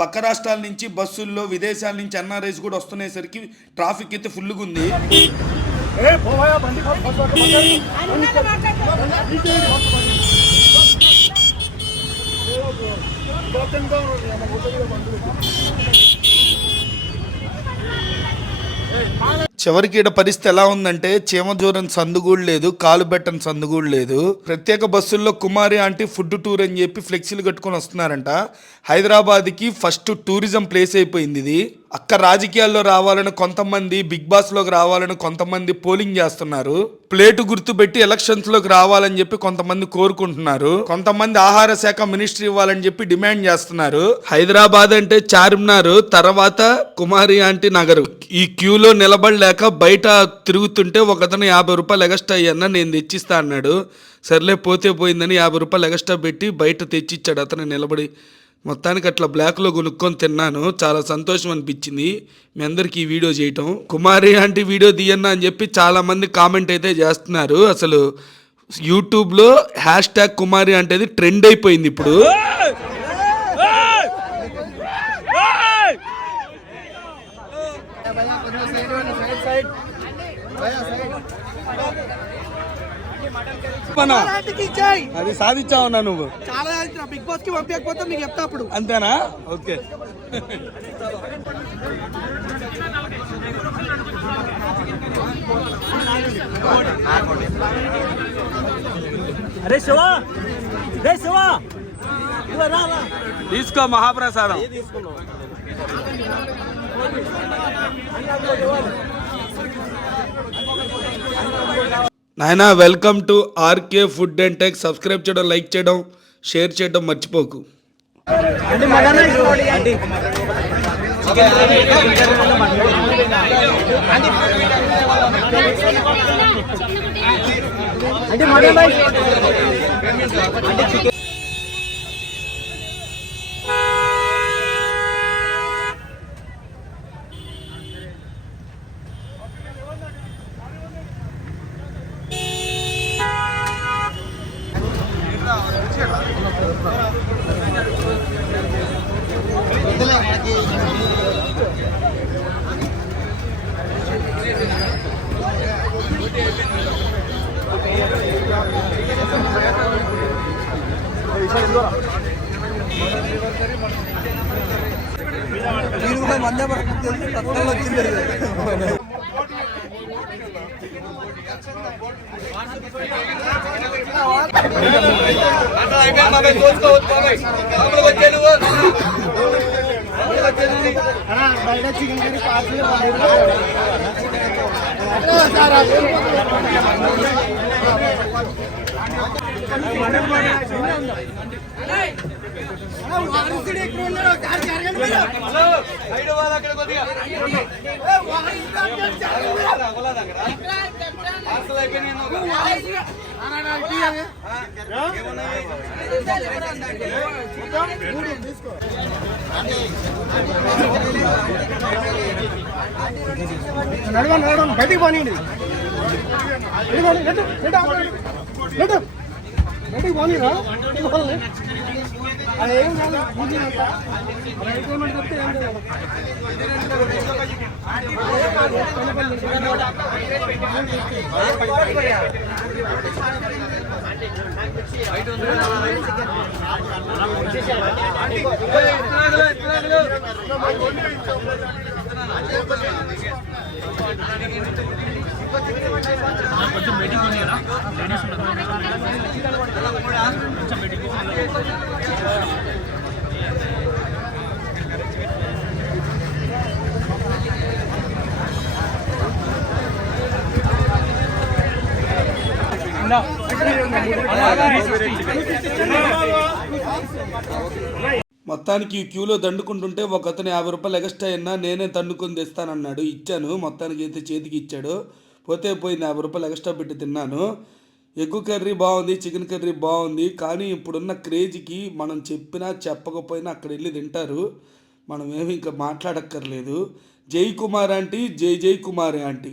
పక్క రాష్ట్రాల నుంచి బస్సుల్లో విదేశాల నుంచి ఎన్ఆర్ఐస్ కూడా వస్తునేసరికి ట్రాఫిక్ అయితే ఫుల్గా ఉంది. చివరికి ఈడ పరిస్థితి ఎలా ఉందంటే చీమజూరని సందు కూడా లేదు, కాలు బెట్టని సందు కూడా లేదు. ప్రత్యేక బస్సుల్లో కుమారి ఆంటీ ఫుడ్ టూర్ అని చెప్పి ఫ్లెక్సీలు కట్టుకొని వస్తున్నారంట. హైదరాబాద్కి ఫస్ట్ టూరిజం ప్లేస్ అయిపోయింది ఇది. అక్క రాజకీయాల్లో రావాలని కొంతమంది, బిగ్ బాస్లోకి రావాలని కొంతమంది పోలింగ్ చేస్తున్నారు. ప్లేటు గుర్తుపెట్టి ఎలక్షన్స్లోకి రావాలని చెప్పి కొంతమంది కోరుకుంటున్నారు. కొంతమంది ఆహార శాఖ మినిస్ట్రీ ఇవ్వాలని చెప్పి డిమాండ్ చేస్తున్నారు. హైదరాబాద్ అంటే చార్మినార్, తర్వాత కుమారి ఆంటీ నగర్. ఈ క్యూలో నిలబడలేక బయట తిరుగుతుంటే ఒకతను 50 రూపాయలు ఎగస్ట్రా అయ్యన్నా నేను తెచ్చిస్తా అన్నాడు. సర్లే పోతే పోయిందని 50 రూపాయలు ఎగస్ట్రా పెట్టి బయట తెచ్చిచ్చాడు అతను నిలబడి. మొత్తానికి అట్లా బ్లాక్లో కొనుక్కొని తిన్నాను. చాలా సంతోషం అనిపించింది మీ అందరికీ ఈ వీడియో చేయటం. కుమారి ఆంటీ వీడియో తీయన్నా అని చెప్పి చాలామంది కామెంట్ అయితే చేస్తున్నారు. అసలు యూట్యూబ్లో హ్యాష్ ట్యాగ్ కుమారి ఆంటీ అది ట్రెండ్ అయిపోయింది ఇప్పుడు. అది సాధించావన్నా నువ్వు. చాలా బిగ్ బాస్ కి పంపించకపోతే మీకు చెప్తా అప్పుడు. అంతేనా? ఓకే. అరే శివ, రే శివ, తీసుకో మహాప్రసాదం. నాయనా welcome to RK food and tech. Subscribe చేయడం, లైక్ చేయడం, షేర్ చేయడం మర్చిపోకు. వందే భారత్ తెలిసి తత్కాలం వచ్చింది. బయట చికెన్ కర్రీ పార్సల్ నడవండి బయటికి పోనీయండి. బయటికి పోనీరా. అది ఏం కాదు, చెప్తే ఏం లేదు. కొంచెం మీటింగ్ ఉంది కదా, మొత్తానికి ఈ క్యూలో దండుకుంటుంటే ఒక అతను 50 రూపాయలు ఎక్స్ట్రా అయినా నేనే దండుకొని తెస్తానన్నాడు. ఇచ్చాను, మొత్తానికి అయితే చేతికి ఇచ్చాడు. పోతే పోయింది, 50 రూపాయలు ఎక్స్ట్రా పెట్టి తిన్నాను. ఎగ్ కర్రీ బాగుంది, చికెన్ కర్రీ బాగుంది. కానీ ఇప్పుడున్న క్రేజ్కి మనం చెప్పినా చెప్పకపోయినా అక్కడ వెళ్ళి తింటారు. మనం ఏమి ఇంకా మాట్లాడక్కర్లేదు. జై కుమార్ ఆంటీ, జై జై కుమారి ఆంటీ.